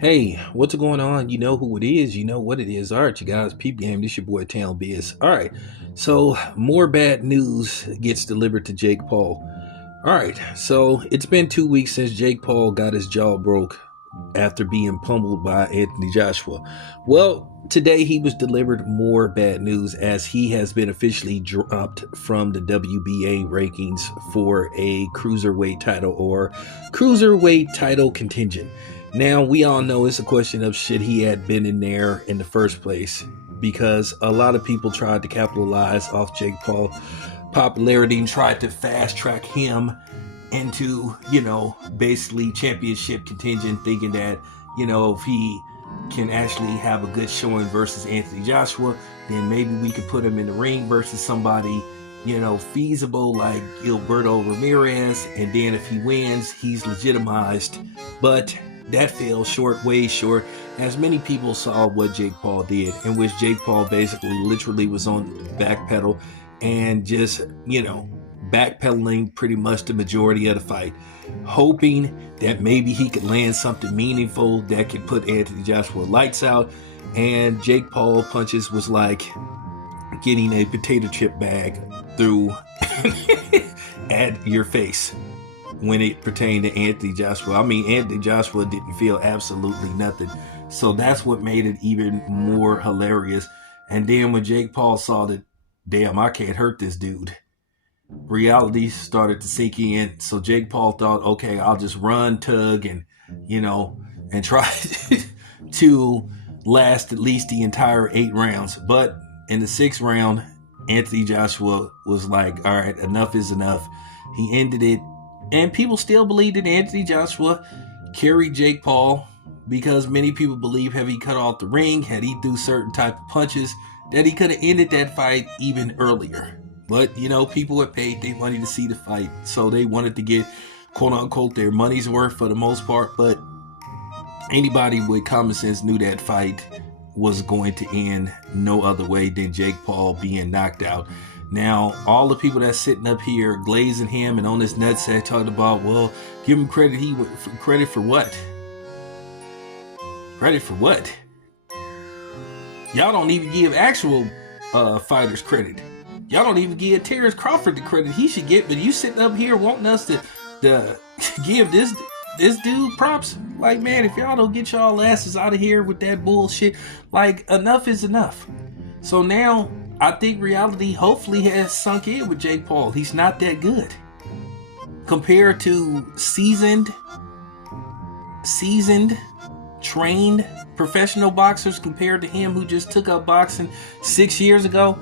Hey, what's going on? You know who it is. You know what it is. All right, you guys, peep game. This your boy Town Biz. All right, so more bad news gets delivered to Jake Paul. All right, so it's been 2 weeks since Jake Paul got his jaw broke after being pummeled by Anthony Joshua. Well, today he was delivered more bad news as he has been officially dropped from the WBA rankings for a cruiserweight title or cruiserweight title contingent. Now, we all know it's a question of should he had been in there in the first place because a lot of people tried to capitalize off Jake Paul popularity and tried to fast track him into, basically championship contingent, thinking that, if he can actually have a good showing versus Anthony Joshua, then maybe we could put him in the ring versus somebody, feasible like Gilberto Ramirez. And then if he wins, he's legitimized. But that fell short, way short, as many people saw what Jake Paul did, in which Jake Paul basically literally was on the back pedal and just, backpedaling pretty much the majority of the fight, hoping that maybe he could land something meaningful that could put Anthony Joshua lights out. And Jake Paul punches was like getting a potato chip bag through at your face when it pertained to Anthony Joshua. I mean, Anthony Joshua didn't feel absolutely nothing. So that's what made it even more hilarious. And then when Jake Paul saw that, damn, I can't hurt this dude, reality started to sink in. So Jake Paul thought, okay, I'll just run, tug, and, and try to last at least the entire 8 rounds. But in the 6th round, Anthony Joshua was like, all right, enough is enough. He ended it. And people still believe that Anthony Joshua carried Jake Paul because many people believe had he cut off the ring, had he threw certain type of punches, that he could have ended that fight even earlier. But, people had paid their money to see the fight, so they wanted to get, quote unquote, their money's worth for the most part. But anybody with common sense knew that fight was going to end no other way than Jake Paul being knocked out. Now, all the people that's sitting up here glazing him and on this nutsack talking about, well, give him credit. Credit for what? Credit for what? Y'all don't even give actual fighters credit. Y'all don't even give Terrence Crawford the credit he should get. But you sitting up here wanting us to give this dude props? Like, man, if y'all don't get y'all asses out of here with that bullshit, like, enough is enough. So now, I think reality hopefully has sunk in with Jake Paul. He's not that good. Compared to seasoned, trained professional boxers, compared to him who just took up boxing 6 years ago,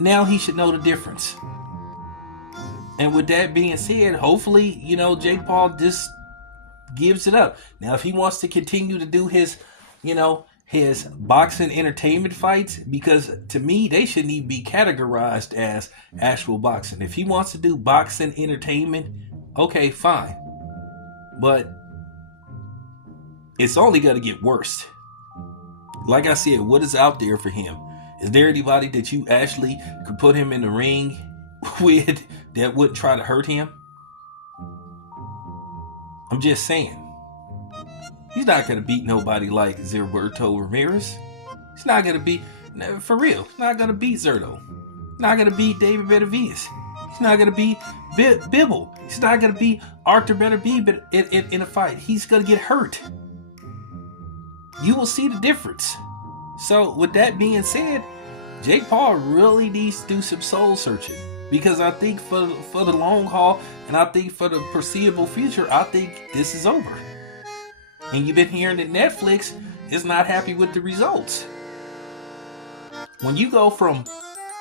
now he should know the difference. And with that being said, hopefully, Jake Paul just gives it up. Now, if he wants to continue to do his, his boxing entertainment fights, because to me they shouldn't even be categorized as actual boxing. If he wants to do boxing entertainment, okay, fine, but it's only going to get worse. Like I said, what is out there for him? Is there anybody that you actually could put him in the ring with that wouldn't try to hurt him? I'm just saying. He's not going to beat nobody like Gilberto Ramirez. He's not going to beat, for real, he's not going to beat Zerto. He's not going to beat David Benavidez. He's not going to beat Bibble. He's not going to beat Arthur Beterbiev in a fight. He's going to get hurt. You will see the difference. So with that being said, Jake Paul really needs to do some soul searching. Because I think for the long haul, and I think for the foreseeable future, I think this is over. And you've been hearing that Netflix is not happy with the results. When you go from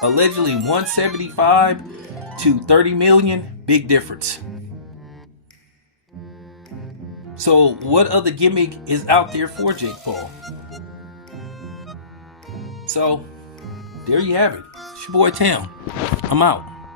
allegedly 175 to 30 million, big difference. So what other gimmick is out there for Jake Paul? So there you have it. It's your boy Tam. I'm out.